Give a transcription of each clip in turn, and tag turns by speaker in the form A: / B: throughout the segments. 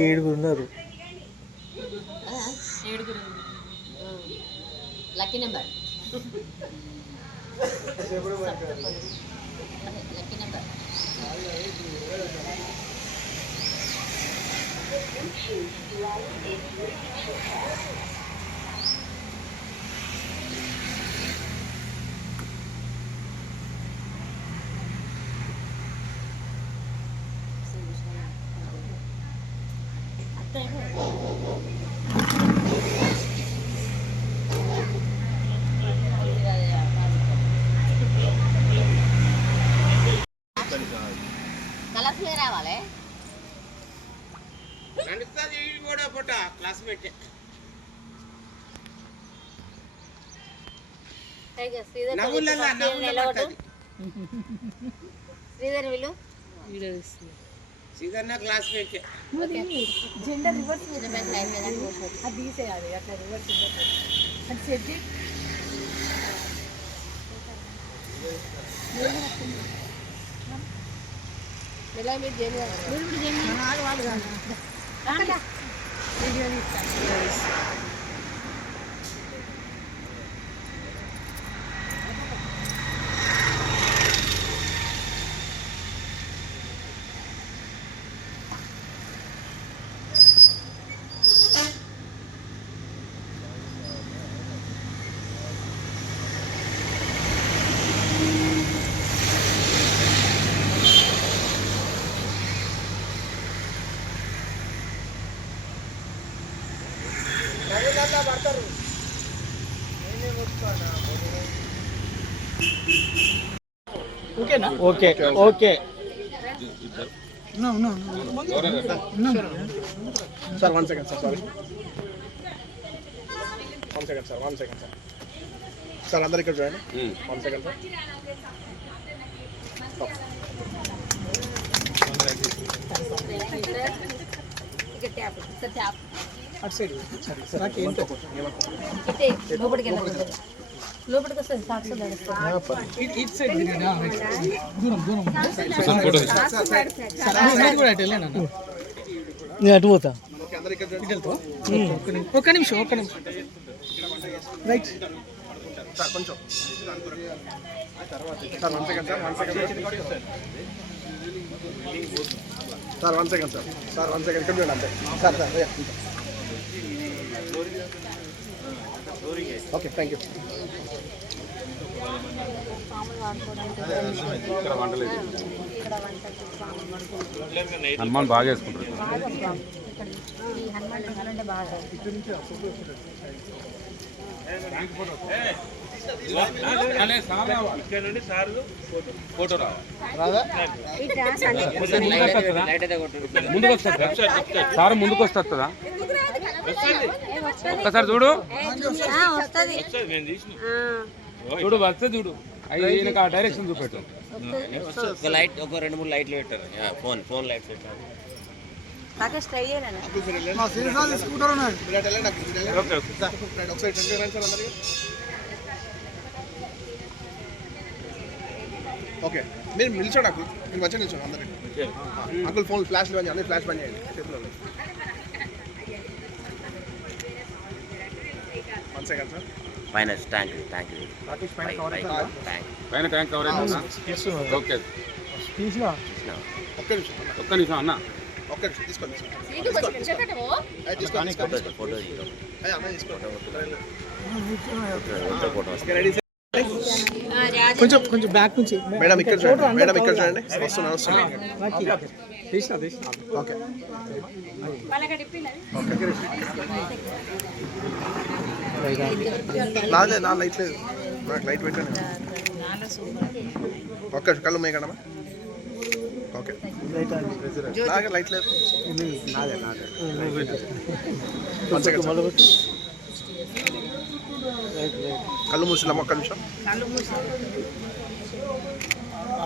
A: ఏడుగురు ఉన్నారు.
B: Lucky number. Lucky number. Colours రావాలి.
C: నడుస్తుంది ఈ కూడా పుట్ట క్లాస్మేట్ నవ్వులల్లా నవ్వుల పట్టది
B: వీళ్ళు
C: సీదన్న క్లాస్మేట్
D: జెండర్ రివర్స్ అది తీసేయాలి అట్లా రివర్స్ అది సెట్. ఎలా మీరు చేయలేదు ఆడు వాడు కాదు. అక్కడ. వీడియో తీస్తాను.
A: Okay okay
E: sir one second sir sorry one second sir one second sir sir అందరు ఇక్కడ చూడండి వన్ సెకండ్ సార్ అటు సైడ్ సరే సార్ నాకు
D: లోపలికి లోపలికి వస్తుంది
A: నేను అటు పోతా ఒక్క నిమిషం ఒక్క నిమిషం రైట్
E: సార్ కొంచెం sir one second sir one second sir one second sir. Sir one second. ఇక్కడ చూడండి అంతే. Sir sir. Okay thank you
F: Hanuman బాగా వేసుకుంటారు.
D: ఇట్లా
F: ముందుకు వస్తుందా. సార్ ముందుకు వస్తుందా ఒక్కసారి చూడు.
D: వస్తుంది
F: చూడు వస్తే చూడు. అవి ఆ డైరెక్షన్ చూపెట్టు.
G: ఒక లైట్ ఒక రెండు మూడు లైట్లు పెట్టారు. యా, ఫోన్ ఫోన్ లైట్స్ పెట్టారు.
E: ఓకే మీరు నిల్చోండి అక్కుల్ మీరు మంచిగా నిల్చోండి అందరికి. అక్కుల్ ఫోన్ ఫ్లాష్ బంద్ చేయండి ఫ్లాష్ బంద్ చేయండి. చేతిలో వన్ సెకండ్ సార్
G: పైన ట్యాంక్ ట్యాంక్
F: పైన ట్యాంక్ కవర్ అయిందా ఓకే
E: ఒక్క నిమిషం
F: ఒక్క నిమిషం అన్న.
E: ఒక్క నిమిషం తీసుకోండి
G: ఫోటో
E: తీసుకోండి
A: కొంచెం కొంచెం బ్యాక్ నుంచి.
E: మేడం ఇక్కడ చూడండి. మేడం ఇక్కడ చూడండి. వస్తున్నా వస్తున్నా ఓకే. నాదే నా లైట్ లేదు. నాకు లైట్ పెట్టాను ఒక్క కళ్ళు మేకడమా ఓకే. నాకే లైట్ లేదు. second, sir. కళ్ళు మూసినాం ఒక్క నిమిషం.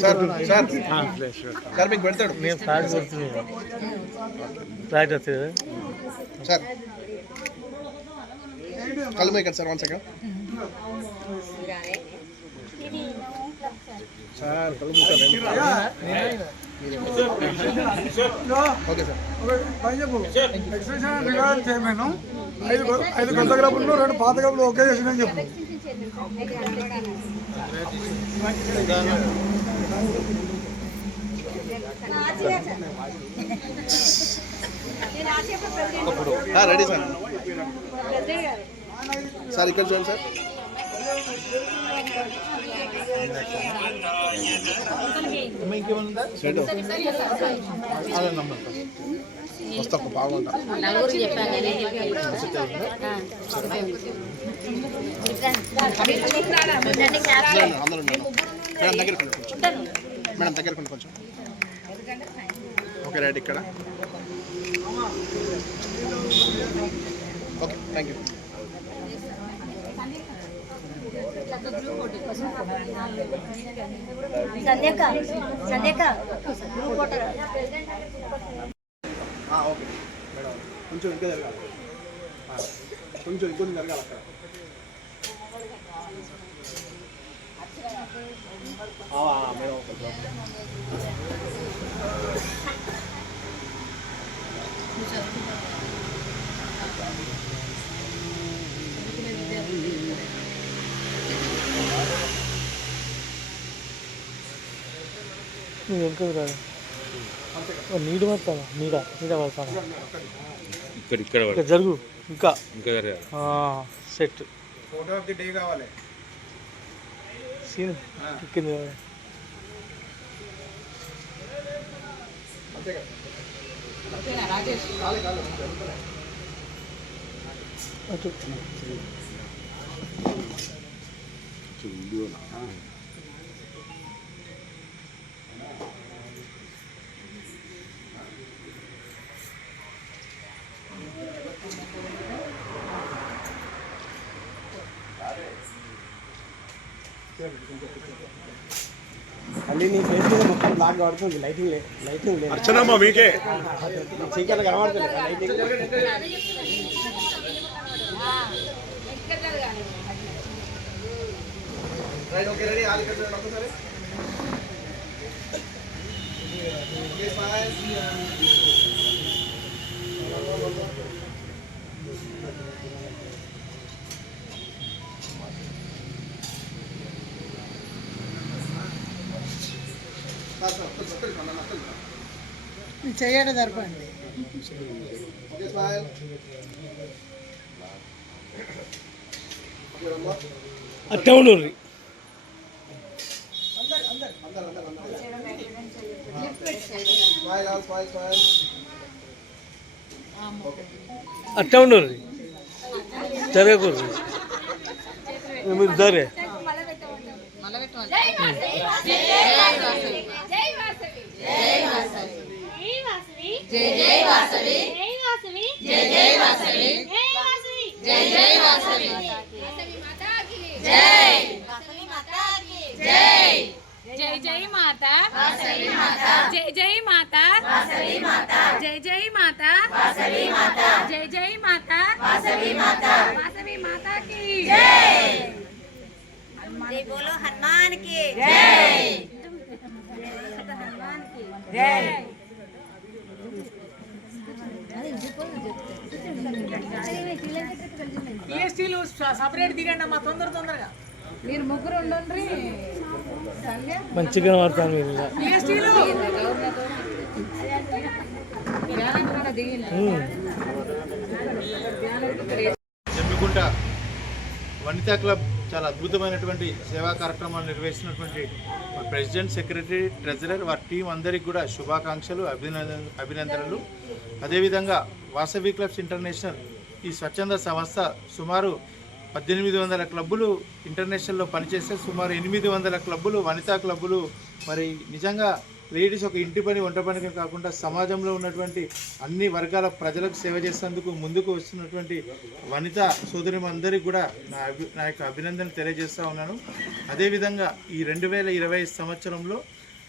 E: Sir sir. సార్ మీకు పెడతాడు.
H: నేను ఫ్లాట్ కొడుతున్నాను ఫ్లాట్ వస్తుంది
E: సార్. కళ్ళు మేకండి సార్ వన్ సెకండ్. సార్
I: చేయమను ఐదు ఐదు కొత్త గ్రూపులు రెండు పాత గ్రూపులు ఒకే చేసిందని చెప్పు
E: రెడీ సార్ సార్ ఇక్కడ చూడండి సార్. సెట్ వస్తా బాగుంటా అందరూ మేడం దగ్గర కొంచెం మేడం దగ్గర కొంచెం ఓకే రైట్ ఇక్కడ ఓకే థ్యాంక్ యూ
J: సంధ్యక సంధ్యక గ్రూప్ ఫోటో
E: ఓకే. మేడం కొంచెం ఇంకా జరగాలి. కొంచెం ఇంకొంచెం జరగాలి అక్కడ. మేడం కొంచెం
H: నువ్వు వెనుకకు రాదు. నీడు పడతావా? నీడ? నీడ పడతావా?
F: ఇక్కడ ఇక్కడ
H: ఇంకా జరుగు. ఇంకా.
F: ఇంకా
H: set.
E: Photo of the day కావాలి.
H: సీన్ కింద అటు.
A: మళ్ళీ నీ ఫేస్ మీద మొత్తం బ్లాక్ పడుతుంది లైటింగ్ లేదు లైటింగ్ లేదు.
E: అర్చనమ్మా మీకే.
A: చీకట్లు కనబడుతుంది lighting
E: right okay ready. All ఇక్కడ ఒకసారి ఓకే స్మైల్ సార్ సార్ ఒక్క ఒక్క నిమిషం అన్న, ఒక్క నిమిషం.
J: చేయడం జరపండి
E: ఓకే స్మైల్ ఓకే అమ్మా
H: అట్టే ఉండు
E: స్మైల్ ఆల్ స్మైల్ స్మైల్
H: అట్టే ఉండు జరగకూడదు. మీరు జరే
D: జై జై మాత జై జై మాత జై జై మాత జై జై మాత వాసవి మాత కి
J: బోలో హనుమాన్కి జై. జై
H: ఈఎస్టీలు సపరేట్ దిగండి అమ్మా తొందర తొందరగా.
D: మీరు ముగ్గురు ఉండండి
H: మంచిగా పడతాను మీరు.
D: ఈఎస్టీలు
E: జమ్మికుంట వనితా క్లబ్
I: చాలా అద్భుతమైనటువంటి సేవా కార్యక్రమాలు నిర్వహిస్తున్నటువంటి ప్రెసిడెంట్ సెక్రటరీ ట్రెజరర్ వారి టీం అందరికీ కూడా శుభాకాంక్షలు అభినందన అభినందనలు. అదేవిధంగా వాసవి క్లబ్స్ ఇంటర్నేషనల్ ఈ స్వచ్ఛంద సంస్థ సుమారు పద్దెనిమిది వందల క్లబ్బులు ఇంటర్నేషనల్లో పనిచేస్తే సుమారు ఎనిమిది వందల క్లబ్బులు వనితా క్లబ్బులు మరి నిజంగా లేడీస్ ఒక ఇంటి పని వంట పని కాకుండా సమాజంలో ఉన్నటువంటి అన్ని వర్గాల ప్రజలకు సేవ చేసేందుకు ముందుకు వస్తున్నటువంటి వనిత సోదరి అందరికీ కూడా నా అభి నా యొక్క అభినందన తెలియజేస్తూ ఉన్నాను. అదేవిధంగా ఈ రెండు వేల ఇరవై సంవత్సరంలో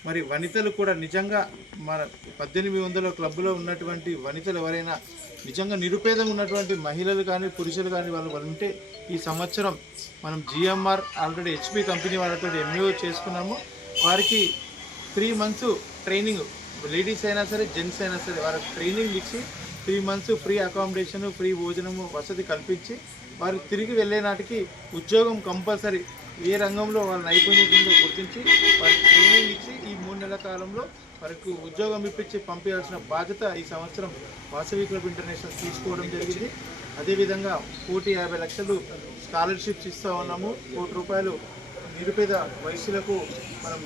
I: మరి వనితలు కూడా నిజంగా మన పద్దెనిమిది వందల క్లబ్లో ఉన్నటువంటి వనితలు ఎవరైనా నిజంగా నిరుపేదం ఉన్నటువంటి మహిళలు కానీ పురుషులు కానీ వాళ్ళు వాళ్ళు ఉంటే ఈ సంవత్సరం మనం జిఎంఆర్ ఆల్రెడీ హెచ్పి కంపెనీ వాళ్ళతో ఎంఈఓ చేసుకున్నాము. వారికి త్రీ మంత్స్ ట్రైనింగ్. లేడీస్ అయినా సరే జెంట్స్ అయినా సరే వారికి ట్రైనింగ్ ఇచ్చి three months free accommodation free భోజనము వసతి కల్పించి వారు తిరిగి వెళ్ళే నాటికి ఉద్యోగం కంపల్సరీ. ఏ రంగంలో వారి నైపుణ్యత ఉందో గుర్తించి వారికి ట్రైనింగ్ ఇచ్చి ఈ మూడు నెలల కాలంలో వారికి ఉద్యోగం ఇప్పించి పంపించాల్సిన బాధ్యత ఈ సంవత్సరం వాసవి క్లబ్ ఇంటర్నేషనల్ తీసుకోవడం జరిగింది. అదేవిధంగా కోటి యాభై లక్షలు స్కాలర్షిప్స్ ఇస్తూ ఉన్నాము. కోటి రూపాయలు నిరుపేద వయసులకు మనం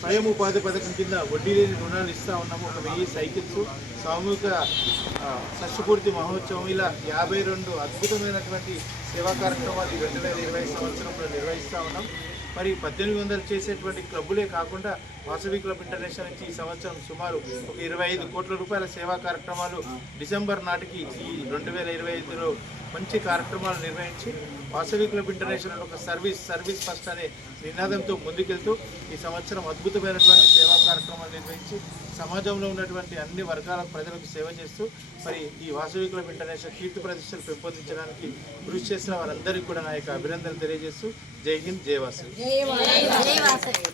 I: స్వయం ఉపాధి పథకం కింద వడ్డీ లేని రుణాలు ఇస్తూ ఉన్నాము. ఒక వెయ్యి సైకిల్స్ సామూహిక షష్పూర్తి మహోత్సవం ఇలా యాభై రెండు అద్భుతమైనటువంటి సేవా కార్యక్రమాలు ఈ రెండు వేల ఇరవై సంవత్సరంలో నిర్వహిస్తూ ఉన్నాం. మరి పద్దెనిమిది వందలు చేసేటువంటి క్లబ్బులే కాకుండా వాసవి క్లబ్ ఇంటర్నేషనల్ నుంచి ఈ సంవత్సరం సుమారు ఒక ఇరవై ఐదు కోట్ల రూపాయల సేవా కార్యక్రమాలు డిసెంబర్ నాటికి ఈ రెండు వేల ఇరవై ఐదులో మంచి కార్యక్రమాలు నిర్వహించి వాసవి క్లబ్ ఇంటర్నేషనల్ ఒక సర్వీస్ సర్వీస్ ఫస్ట్ అనే నినాదంతో ముందుకెళ్తూ ఈ సంవత్సరం అద్భుతమైనటువంటి సేవా కార్యక్రమాలు నిర్వహించి సమాజంలో ఉన్నటువంటి అన్ని వర్గాల ప్రజలకు సేవ చేస్తూ మరి ఈ వాసవి క్లబ్ ఇంటర్నేషనల్ కీర్తి ప్రతిష్టలు పెంపొందించడానికి కృషి చేసిన వారందరికీ కూడా నా యొక్క అభినందనలు తెలియజేస్తూ జై హింద్ జై వాసవి
B: జై వాసవి